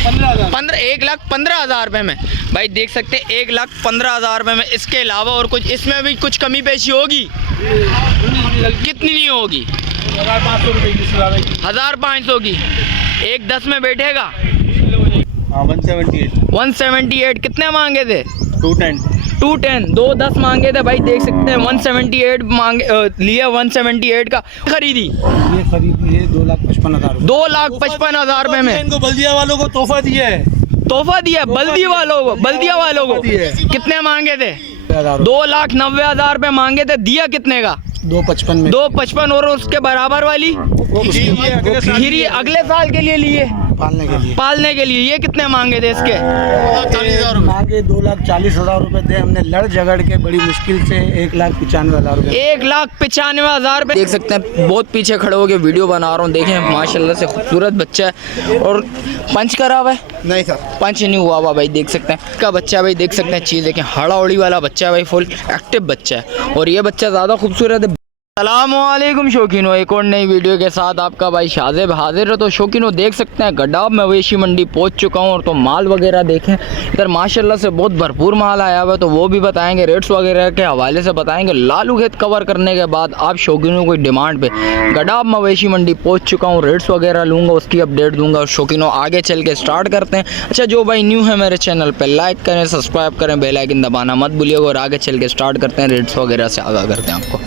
15 1,15,000 रुपये में भाई देख सकते हैं। 1,15,000 रुपये में। इसके अलावा और कुछ इसमें भी कुछ कमी पेशी होगी? कितनी नहीं होगी? 1,500 की। 1,10 में बैठेगा? 178। कितने मांगे थे? 210। 2,10 मांगे थे भाई देख सकते हैं। 178 मांगे लिया। 178 का खरीदी। ये खरीदी है 2,55,000। 2,55,000 रुपये में। इनको बल्दिया वालों को तोहफा दिया है। तोहफा दिया बल्दिया वालों को। कितने मांगे थे? 2,90,000 रुपये मांगे थे। दिया कितने का? 2,55 में। 2,55 और उसके बराबर वाली खीरी अगले साल के लिए लिए पालने के लिए। ये कितने मांगे थे इसके? मांगे 2,40,000 रुपए थे। हमने लड़ झगड़ के बड़ी मुश्किल से 1,95,000 रुपए। 1,95,000 रुपये। देख सकते हैं बहुत पीछे खड़े हो के वीडियो बना रहा हूँ। देखें माशाल्लाह से खूबसूरत बच्चा है। और पंच करा हुआ है? नहीं सर, पंच नहीं हुआ हुआ भाई देख सकते हैं। का बच्चा भाई देख सकते हैं। चीज़ देखें हड़ाउड़ी वाला बच्चा है भाई, फुल एक्टिव बच्चा है। और ये बच्चा ज़्यादा खूबसूरत है। अस्सलामुअलैकुम शौकीनो, एक और नई वीडियो के साथ आपका भाई शाज़ेब हाजिर है। तो शौकीनो देख सकते हैं गड्डाब मवेशी मंडी पहुंच चुका हूं। और तो माल वगैरह देखें इधर माशाल्लाह से बहुत भरपूर माल आया हुआ है। तो वो भी बताएंगे, रेट्स वगैरह के हवाले से बताएंगे। लालू खेत कवर करने के बाद आप शौकीनों की डिमांड पे गड्डाब मवेशी मंडी पहुँच चुका हूँ। रेट्स वगैरह लूँगा, उसकी अपडेट दूँगा। और शौकीनों आगे चल के स्टार्ट करते हैं। अच्छा जो भाई न्यू है मेरे चैनल पर लाइक करें, सब्सक्राइब करें, बेल आइकन दबाना मत भूलिएगा। और आगे चल के स्टार्ट करते हैं, रेट्स वगैरह से आगाह करते हैं आपको।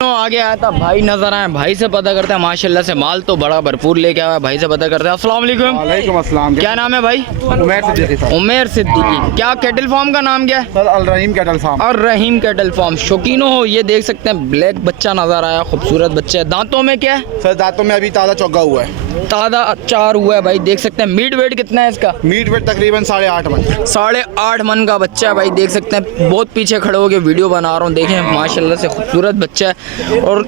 आगे आया था भाई नजर आए, भाई से पता करते हैं। माशाल्लाह से माल तो बड़ा भरपूर लेके आया है। भाई से पता करते हैं। अस्सलाम वालेकुम। वालेकुम अस्सलाम। क्या नाम है भाई? उमेर सिद्दीकी। क्या कैटल फार्म का नाम क्या है? सर अल रहीम कैटल फार्म। और रहीम कैटल फार्म। शौकीनो हो ये देख सकते हैं ब्लैक बच्चा नजर आया, खूबसूरत बच्चा है। दांतों में क्या है? सर दांतों में अभी ताज़ा चौगा हुआ है। ताज़ा 4 हुआ है भाई देख सकते हैं। मीट वेट कितना है इसका? मीट वेट तकरीबन 8.5 मन। 8.5 मन का बच्चा है भाई देख सकते हैं। बहुत पीछे खड़े हो के वीडियो बना रहा हूँ। देखें माशाल्लाह से खूबसूरत बच्चा है। और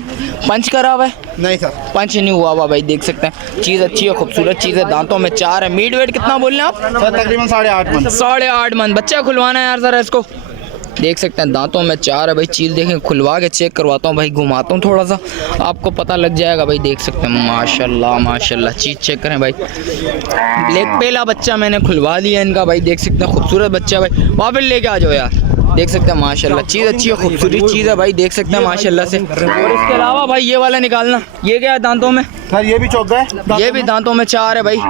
पंच करा हुआ है? नहीं सर, पंच नहीं हुआ हुआ भाई देख सकते हैं। चीज़ अच्छी है, खूबसूरत चीज़ है। दांतों में 4 है। मीट वेट कितना बोल रहे हैं आप? सर तकरीबन 8.5 मन। 8.5 मन। बच्चा खुलवाना है यार ज़रा इसको। देख सकते हैं दांतों में 4 है भाई। चीज़ देखें, खुलवा के चेक करवाता हूँ भाई, घुमाता हूँ थोड़ा सा, आपको पता लग जाएगा भाई। देख सकते हैं माशाल्लाह माशाल्लाह। चीज़ चेक करें भाई। ब्लैक पहला बच्चा मैंने खुलवा दिया इनका भाई देख सकते हैं। खूबसूरत बच्चा भाई, वापस लेके आ जाओ यार। देख सकते हैं माशाल्लाह चीज़ अच्छी है, खूबसूरत चीज़ है भाई देख सकते हैं माशाल्लाह से। और इसके अलावा भाई ये वाला निकालना, ये क्या है दांतों में? सर ये भी चौगा है। ये भी दांतों में 4 है भाई।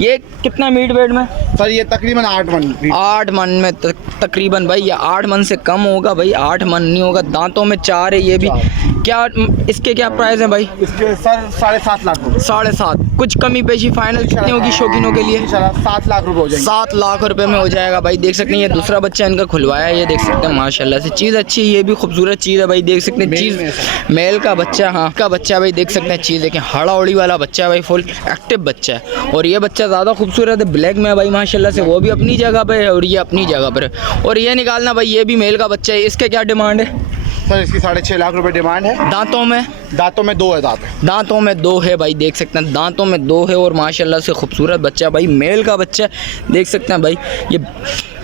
ये कितना मीट वेट में? सर ये तकरीबन 8 मन। 8 मन में तकरीबन भाई। ये 8 मन से कम होगा भाई, 8 मन नहीं होगा। दांतों में 4 है ये भी। क्या इसके क्या प्राइस है भाई? इसके सर 7.5 लाख। 7.5। कुछ कमी पेशी फाइनल कितनी होगी शौकीनों के लिए? 7 लाख रुपए हो जाएंगे। 7 लाख रुपए में हो जाएगा भाई देख सकते हैं। ये दूसरा बच्चा इनका खुलवाया है, ये देख सकते हैं माशाल्लाह से। चीज़ अच्छी है, ये भी खूबसूरत चीज़ है भाई देख सकते हैं। चीज़ मेल का बच्चा, हाँ का बच्चा भाई देख सकते हैं। चीज़ देखें हड़ाउड़ी वाला बच्चा है भाई, फुल एक्टिव बच्चा है। और ये बच्चा ज़्यादा खूबसूरत है, ब्लैक में भाई माशाल्लाह से। वो भी अपनी जगह पर है और ये अपनी जगह पर है। और ये निकालना भाई, ये भी मेल का बच्चा है। इसके क्या डिमांड है? सर इसकी 6.5 लाख रुपए डिमांड है। दांतों में? दांतों में 2 है। दांतों में 2 है भाई देख सकते हैं। दांतों में 2 है और माशाल्लाह से खूबसूरत बच्चा भाई, मेल का बच्चा देख सकते हैं भाई। ये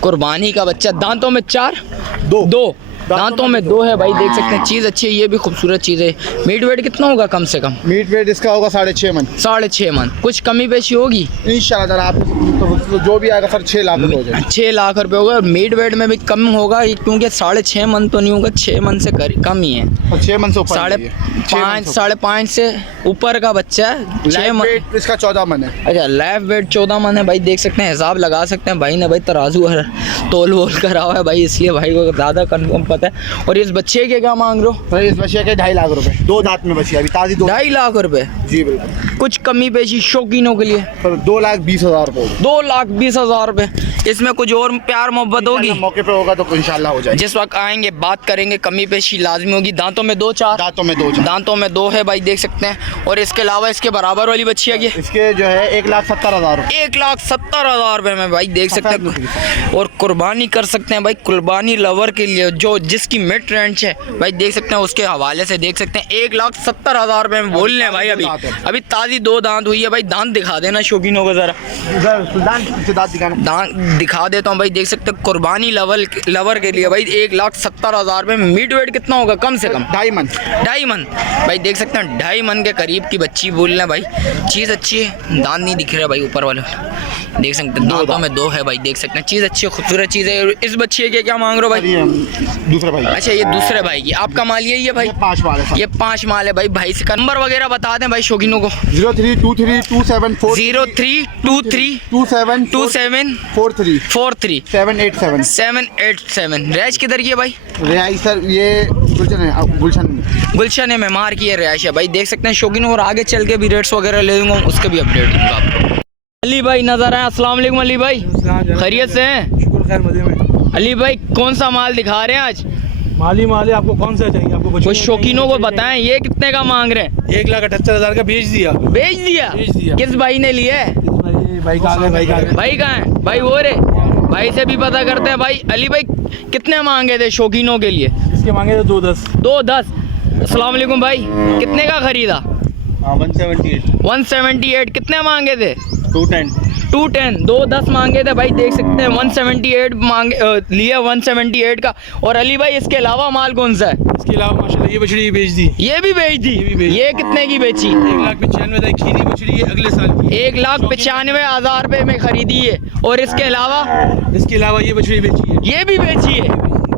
कुर्बानी का बच्चा। दांतों में 4 2 दांतों में 2 है भाई देख सकते हैं। चीज़ अच्छी है, ये भी खूबसूरत चीज़ है। मीट वेट कितना होगा कम से कम? मीट वेट इसका होगा 6.5 मन। 6.5 मन। कुछ कमी पेशी होगी इंशाल्लाह। आप तो जो भी आएगा सर 6 लाख रुपए हो जाएगा। 6 लाख रुपए होगा। और मीट वेट में भी कम होगा क्योंकि 6.5 मन तो नहीं होगा, 6 मन से कम ही है। 6 मन से ऊपर 5.5 से ऊपर का बच्चा है। 6 मन इसका 14 मन है। अच्छा लाइव वेट 14 मन है भाई देख सकते हैं। हिसाब लगा सकते हैं भाई ने भाई, तराजू तोल वोल करा हुआ है भाई, इसलिए भाई को ज़्यादा कन्फर्म पता है। और इस बच्चे के क्या मांग रहे हो? इस बच्चे के 2.5 लाख रुपए। 2 दांत में बची अभी ताज़ी। 2.5 लाख रुपए? जी बिल्कुल। कुछ कमी पेशी शौकीनों के लिए? 2,20,000 रुपए। 2,20,000 रुपए। इसमें कुछ और प्यार मोहब्बत होगी? मौके पे होगा तो इंशाल्लाह हो जाएगा। जिस वक्त आएंगे बात करेंगे, कमी पेशी लाजमी होगी। दांतों में 2 4? दांतों में 2 4। दांतों में 2 है भाई देख सकते हैं। और इसके अलावा इसके बराबर वाली बच्ची है, इसके जो है 1,70,000। 1,70,000 रुपए में भाई देख सकते हैं। और कुर्बानी कर सकते हैं भाई, कुर्बानी लवर के लिए जो जिसकी मिड रेंज है भाई देख सकते हैं, उसके हवाले से देख सकते हैं। 1,70,000 रुपए में बोल रहे हैं भाई। अभी ताज़ी 2 दांत हुई है भाई। दांत दिखा देना शौकीनों को ज़रा। दांत दिखाना। दिखा देता हूँ भाई, देख सकते हैं कुर्बानी लवर के लिए भाई 1,70,000 रुपये में। मीट वेट कितना होगा कम से कम? 2.5 मन। 2.5 मन भाई, देख सकते हैं 2.5 मन के करीब की बच्ची बोल रहे हैं भाई। चीज़ अच्छी है, दांत नहीं दिख रहा भाई ऊपर वाले, देख सकते हैं दांतों में 2 है भाई, देख सकते हैं चीज़ अच्छी है, खूबसूरत चीज़ है। इस बच्चे के क्या मांग रहे हो भाई? दूसरा भाई। अच्छा ये दूसरे भाई की, आपका माल यही है भाई? 5 माल है। ये 5 माल है भाई। भाई से नंबर वगैरह बता दें भाई शौकीनों को। 03232743 03232743 787 रैश किधर की है भाई? रिहाइश सर ये गुलशन है, मेमार की है रैश है भाई, देख सकते हैं शौकीनों। और आगे चल के भी रेट्स वगैरह ले लूँगा, उसके भी अपडेट दूँगा आपको। अली भाई नजर आए, अस्सलाम वालेकुम अली भाई, खैरियत से हैं? शुक्र खैर मजे में। अली भाई कौन सा माल दिखा रहे हैं आज? माली है, आपको कौन सा चाहिए? आपको कुछ शौकीनों को बताएं, ये कितने का मांग रहे हैं? 1,78,000 का बेच दिया। बेच दिया? किस भाई ने लिया है? भाई कहाँ है भाई? वो रे भाई से भी पता करते हैं भाई। अली भाई कितने मांगे थे शौकीनों के लिए? इसके मांगे थे 210। 210। अस्सलाम वालेकुम भाई, कितने का खरीदा? 178। कितने मांगे थे? 210। 210 मांगे थे भाई, देख सकते हैं 178 मांगे लिया 178 का। और अली भाई इसके अलावा माल कौन सा है? इसके अलावा माशाल्लाह ये बछड़ी बेच दी। ये भी बेच दी? ये कितने की बेची? 1,95,000 खीरी बछड़ी है, अगले साल की। 1,95,000 रुपये में खरीदी है। और इसके अलावा ये बछड़ी बेची है। ये भी बेची है?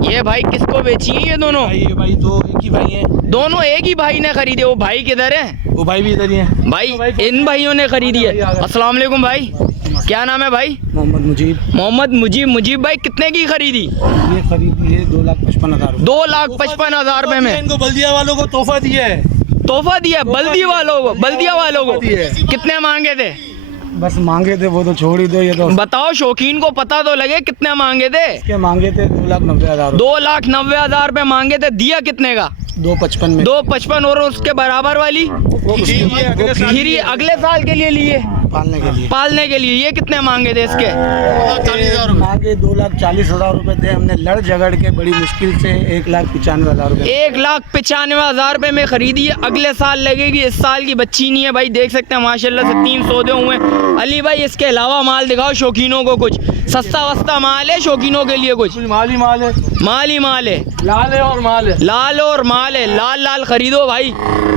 ये भाई किसको बेची है ये दोनों? भाई तो एक ही भाई है। दोनों एक ही भाई ने खरीदे। वो भाई किधर है? वो भाई भी इधर ही है भाई। इन भाइयों ने खरीदी है। अस्सलाम वालेकुम भाई, क्या नाम है भाई? मोहम्मद मुजीब भाई कितने की खरीदी? ये खरीदी है 2,55,000। 2,55,000 रुपए में। इनको बल्दिया वालों को तोहफा दिया है। बल्दिया वालों को कितने मांगे थे? बस मांगे थे वो तो छोड़ ही दो। ये तो बताओ शौकीन को पता तो लगे कितने मांगे थे? क्या मांगे थे? 2,90,000। 2,90,000 रुपए मांगे थे। दिया कितने का? 2,55 में। 2,55। और उसके बराबर वाली खीरी अगले साल के लिए लिए पालने के लिए। ये कितने मांगे थे इसके? मांगे 2,40,000 रुपए थे। हमने लड़ झगड़ के बड़ी मुश्किल से 1,95,000 रुपए। 1,95,000 रुपए में खरीदी है, अगले साल लगेगी। इस साल की बच्ची नहीं है भाई, देख सकते हैं माशाल्लाह से 3 सौदे हुए। अली भाई इसके अलावा माल दिखाओ शौकीनों को, कुछ सस्ता वस्ता माल है शौकीनों के लिए? कुछ माल ही माल है। लाल है और माल है। लाल खरीदो भाई।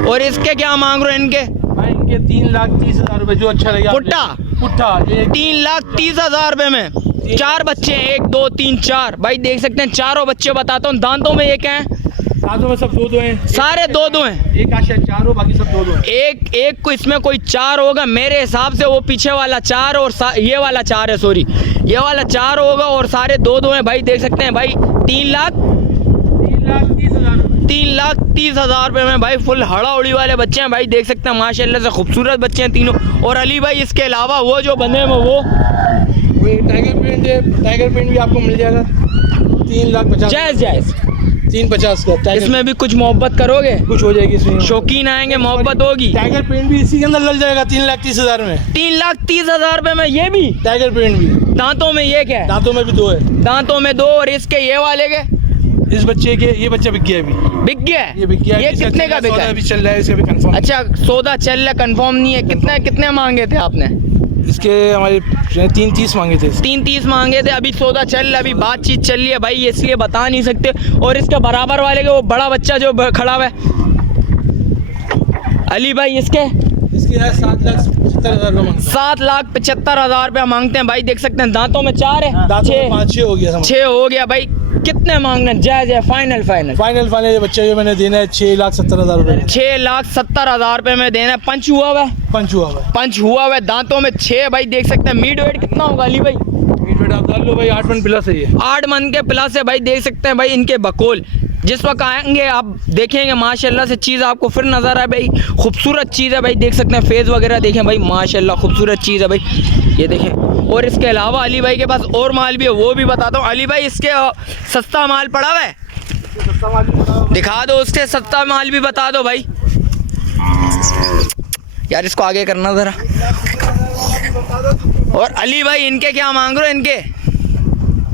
और इसके क्या मांग रहे हो इनके? भाई इनके 3,30,000 रुपए, जो अच्छा लगे। पुट्ठा 3,30,000 रुपए में। 4 बच्चे हैं, 1 2 3 4 भाई, देख सकते हैं चारों बच्चे। बताता हूँ दांतों में ये क्या है? दांतों में सब 2 हैं। सारे 2 हैं। एक आशा 4 हो, बाकी सब 2 हैं। एक को इसमें कोई 4 होगा मेरे हिसाब से। वो पीछे वाला 4 और ये वाला 4 है, सॉरी ये वाला 4 होगा। और सारे 2 हैं भाई, देख सकते हैं भाई। 3,30,000 रुपए में भाई फुल हड़ा उड़ी वाले बच्चे हैं भाई, देख सकते हैं माशाल्लाह से खूबसूरत बच्चे हैं तीनों। और अली भाई इसके अलावा वो जो बंदे हैं वो टाइगर प्रिंट है। टाइगर प्रिंट भी आपको मिल जाएगा 3,50,000। जायज़ 3,50 का। इसमें भी कुछ मोहब्बत करोगे? कुछ हो जाएगी इसमें। शौकीन आएंगे, मोहब्बत होगी। टाइगर प्रिंट भी इसी के अंदर लग जाएगा 3,30,000 में। 3,30,000 रुपए में ये भी? टाइगर प्रिंट भी। दांतों में ये क्या है? दांतों में भी 2 है। दांतों में 2। और इसके ये वाले के? इस बच्चे के ये बच्चा बिक गया है। बिक गया है? ये बिक गया है। ये कितने का बिका है? अभी चल रहा है, इसका भी कंफर्म। अच्छा सौदा चल रहा है, कंफर्म नहीं है। कितने मांगे थे आपने? इसके हमारे 3,30 मांगे थे। 3,30 मांगे थे। अभी सौदा चल रहा है, अभी बातचीत चल रही है भाई, इसलिए बता नहीं सकते। और इसके बराबर वाले के वो बड़ा बच्चा जो खड़ा हुआ है अली भाई, इसके 7,75,000 रुपया मांगते हैं भाई, देख सकते हैं दांतों में 4 है। 6 हो गया भाई। कितने मांगना? जायज़ है? फाइनल ये बच्चे जो मैंने देना है 6,70,000 रुपए। 6,70,000 रुपए में देना है। पंच हुआ है दांतों में 6 भाई, देख सकते हैं। मीट वेट कितना होगा अली भाई? मीट वेट आप डाल लो भाई, 8 मन प्लस है ये। 8 मन के प्लस है भाई, देख सकते हैं भाई। इनके बकोल जिस वक्त आएंगे आप देखेंगे माशाल्लाह से चीज़ आपको फिर नज़र आए भाई। खूबसूरत चीज़ है भाई, देख सकते हैं। फेस वगैरह देखें भाई, माशाल्लाह खूबसूरत चीज़ है भाई, ये देखें। और इसके अलावा अली भाई के पास और माल भी है, वो भी बताता हूँ। अली भाई इसके सस्ता माल पड़ा हुआ है, दिखा दो। उसके सस्ता माल भी बता दो भाई। यार इसको आगे करना ज़रा। और अली भाई इनके क्या मांग रहे हो? इनके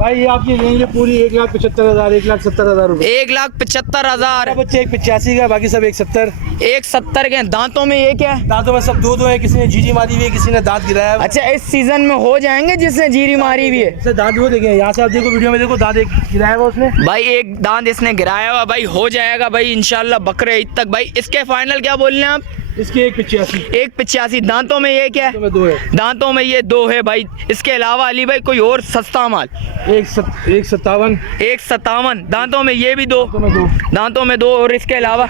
भाई ये आपकी रेंज पूरी 1,75,000, 1,70,000 रुपए। 1,75,000। बच्चे एक 85 का, बाकी सब 170। 1,70 के। दांतों में ये क्या है? दांतों में सब दो है, किसी ने जीरी मारी हुई है, किसी ने दांत गिराया है। अच्छा, इस सीजन में हो जाएंगे जिसने जीरी मारी हुई है? सर दांत वो देखें, यहाँ से आप देखो, वीडियो में देखो, दांत एक गिराया हुआ उसने। भाई एक दांत इसने गिराया हुआ भाई, हो जाएगा भाई इंशाल्लाह बकरे ईद तक। भाई इसके फाइनल क्या बोल रहे हैं आप? इसके 1,85। 1,85। दांतों में ये क्या है? में दो है। दांतों में ये 2 है भाई। इसके अलावा अली भाई कोई और सस्ता माल? 1,57। 1,57। दांतों में ये भी 2। में दो। दांतों में 2 और इसके अलावा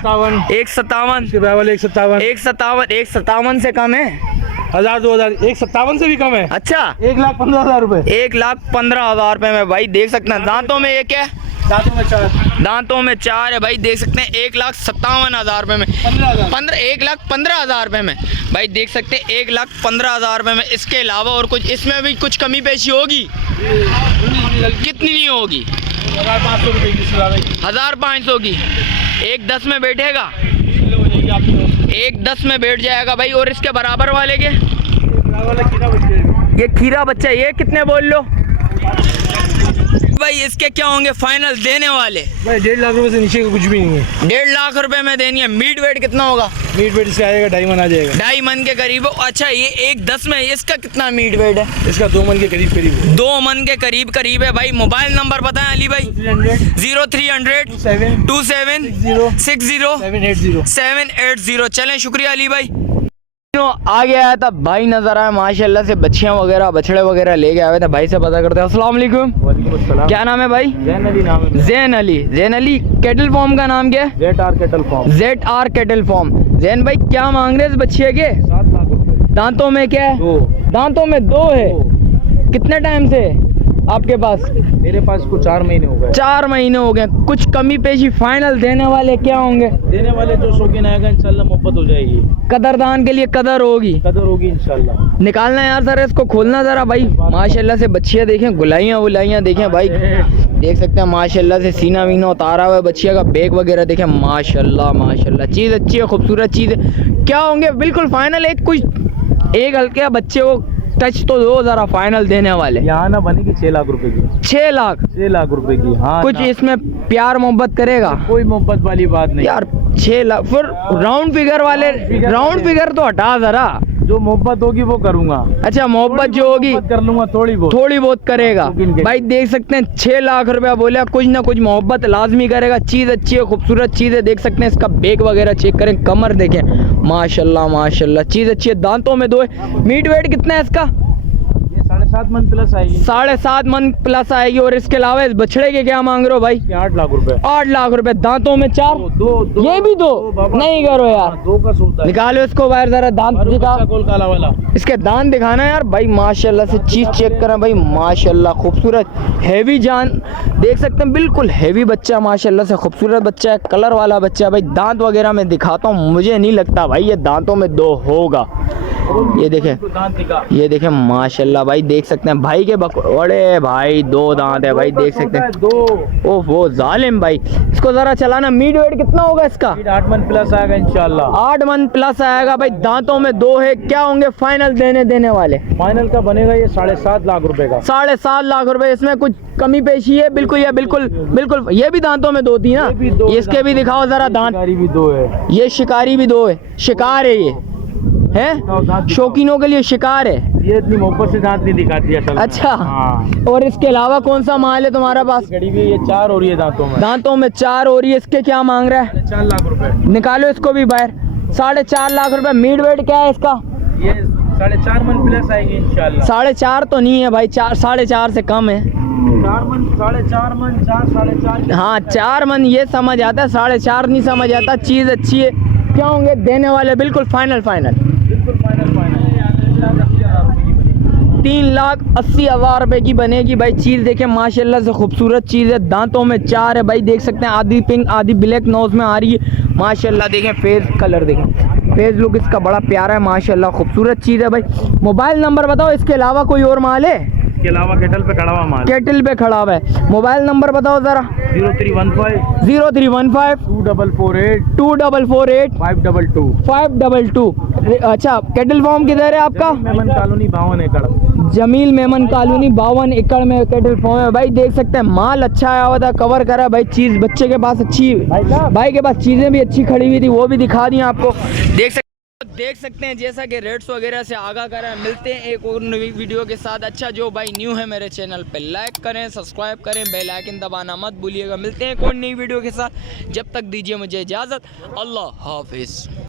1,57। 1,57। 1,57। 1,57 से कम है? 1,000 2,000 1,57 से भी कम है। अच्छा, 1,15,000 रुपए। 1,15,000 रुपए में भाई देख सकते हैं। दांतों में ये क्या है? दांतों में 4। दांतों में 4 है भाई, देख सकते हैं। 1,57,000 रुपए में 1,15,000 रुपए में भाई देख सकते हैं। 1,15,000 रुपए में। इसके अलावा और कुछ इसमें भी कुछ कमी पेशी होगी? कितनी नहीं होगी? 1,500 रुपए की। 1,500 की। 1,10 में बैठेगा? 1,10 में बैठ जाएगा भाई। और इसके बराबर वाले के? ये खीरा बच्चा, ये कितने बोल लो भाई? इसके क्या होंगे फाइनल देने वाले? भाई 1.5 लाख रुपए से नीचे का कुछ भी नहीं है। 1.5 लाख रुपए में देनी है। मीट वेट कितना होगा? मीट वेट इसका आएगा 2.5 मन आ जाएगा। 2.5 मन के करीब। अच्छा, ये 1,10 में इसका कितना मीट वेट है? इसका 2 मन के करीब है। 2 मन के करीब है भाई। मोबाइल नंबर बताएं अली भाई। 0300 27 60 780। चलें, शुक्रिया अली भाई। आगे आया था भाई, नजर आया माशाल्लाह से बच्चियां वगैरह बछड़े वगैरह लेके आए थे। भाई से पता करते हैं। अस्सलाम वालेकुम। वालेकुम अस्सलाम। क्या नाम है भाई? जैन अली नाम है। जैन अली कैटल फॉर्म का नाम क्या है? ZR cattle farm. ZR cattle form. Jain भाई क्या मांग रहे हैं इस बच्चे के? 7 लाख रुपए। दांतों में क्या है? 2। दांतों में 2 है। कितने टाइम से आपके पास? मेरे पास को 4 महीने हो गए। 4 महीने हो गए। कुछ कमी पेशी फाइनल देने वाले क्या होंगे? देने वाले जो शौकीन आएगा इंशाल्लाह मोहब्बत हो जाएगी। कदरदान के लिए कदर होगी इंशाल्लाह। निकालना यार सर, इसको खोलना जरा भाई। माशाल्लाह से बच्चियां देखें, गुलाइयां देखें भाई। देख सकते हैं माशाल्लाह से सीना वीना उतारा हुआ है बच्चिया का। बैग वगैरह देखें माशाल्लाह। चीज़ अच्छी है, खूबसूरत चीज़ है। क्या होंगे बिल्कुल फाइनल? एक हल्के बच्चे को टच तो दो जरा फाइनल देने वाले। यहाँ ना बनेगी 6 लाख रुपए की। 6 लाख रुपए की। हाँ, कुछ इसमें प्यार मोहब्बत करेगा? कोई मोहब्बत वाली बात नहीं यार। 6 लाख फिर राउंड फिगर तो हटा जरा। जो मोहब्बत होगी वो करूंगा। अच्छा, मोहब्बत जो होगी कर लूंगा, थोड़ी बहुत करेगा भाई। देख सकते हैं 6 लाख रुपया बोले, कुछ ना कुछ मोहब्बत लाजमी करेगा। चीज़ अच्छी है, खूबसूरत चीज़ है। देख सकते हैं इसका बैग वगैरह चेक करें, कमर देखें माशाल्लाह। चीज़ अच्छी है। दांतों में 2 है। मीट वेट कितना है इसका? 7.5 मन प्लस आएगी। 7.5 मन प्लस आएगी। और इसके अलावा इस बछड़े के क्या मांग रहे हो भाई? 8 लाख रुपए। 8 लाख रुपए। दांतों में 4। दो ये भी 2 नहीं करो यार। 2 का सोता है। निकालो इसको बाहर जरा। दांत दिखा, काला वाला। इसके दांत दिखाना यार भाई। माशाल्लाह से चीज चेक करें भाई माशाल्लाह। खूबसूरत हैवी जान देख सकते हैं, बिल्कुल हैवी बच्चा माशाल्लाह से। खूबसूरत बच्चा है, कलर वाला बच्चा है भाई। दांत वगैरह मैं दिखाता हूँ, मुझे नहीं लगता भाई ये दांतों में 2 होगा। ये देखें माशाल्लाह भाई। देख सकते हैं भाई के बड़े भाई 2 दांत है भाई। देख सकते हैं 2। ओह वो जालिम भाई। इसको जरा चलाना। मीट वेट कितना होगा इसका? 8 मन प्लस आएगा इंशाल्लाह। 8 मन प्लस आएगा भाई। दांतों में 2 है। क्या होंगे फाइनल देने वाले? फाइनल का बनेगा ये 7.5 लाख रुपए का। 7.5 लाख रुपए। इसमें कुछ कमी पेशी है? बिल्कुल। ये भी दांतों में 2 थी ना? इसके भी दिखाओ जरा दांत। भी 2 है। ये शिकारी भी 2 है। शिकार है ये है, शौकीनों के लिए शिकार है। ये इतनी मोहब्बत से दांत नहीं दिखाती है। अच्छा। हाँ। और इसके अलावा कौन सा माल है तुम्हारे पास? गड़ी भी ये 4 हो रही है दांतों में 4 हो रही है। इसके क्या मांग रहा है? 4 लाख रुपए। निकालो इसको भी बाहर। 4.5 लाख रुपए। मीट वेट क्या है इसका? ये 4.5 मन प्लस आएगी इंशाल्लाह। 4.5 तो नहीं है भाई, 4.5 से कम है। 4 मन 4.5 मन 4.5। हाँ 4 मन ये समझ आता है, 4.5 नहीं समझ आता। चीज़ अच्छी है। क्या होंगे देने वाले? बिल्कुल फाइनल 3,80,000 रुपए की बनेगी भाई। चीज़ देखें माशाल्लाह से खूबसूरत चीज़ है। दांतों में 4 है भाई। देख सकते हैं आधी पिंक आधी ब्लैक नोज में आ रही है माशाल्लाह। देखें फेस कलर देखें, फेस लुक इसका बड़ा प्यारा है माशाल्लाह। खूबसूरत चीज़ है भाई। मोबाइल नंबर बताओ। इसके अलावा कोई और माल है? इसके अलावा केटल पे खड़ा हुआ माल। केटल पे खड़ा हुआ है। मोबाइल नंबर बताओ ज़रा। 0315 2348 2448 2448 522। 522। अच्छा कैटल फार्म किधर है आपका? मेमन कॉलोनी 52 एकड़। जमील मेमन कॉलोनी 52 एकड़ में कैटल फार्म है भाई। देख सकते हैं माल अच्छा आया हुआ था, कवर करा भाई। चीज़ बच्चे के पास अच्छी, भाई के पास चीज़ें भी अच्छी खड़ी हुई थी, वो भी दिखा दी आपको। देख सकते हैं जैसा कि रेट्स वगैरह से आगाह करा। मिलते हैं एक और नई वीडियो के साथ। अच्छा जो भाई न्यू है मेरे चैनल पे लाइक करें, सब्सक्राइब करें, बेल आइकन दबाना मत भूलिएगा। मिलते हैं एक और नई वीडियो के साथ, जब तक दीजिए मुझे इजाज़त। अल्लाह हाफिज़।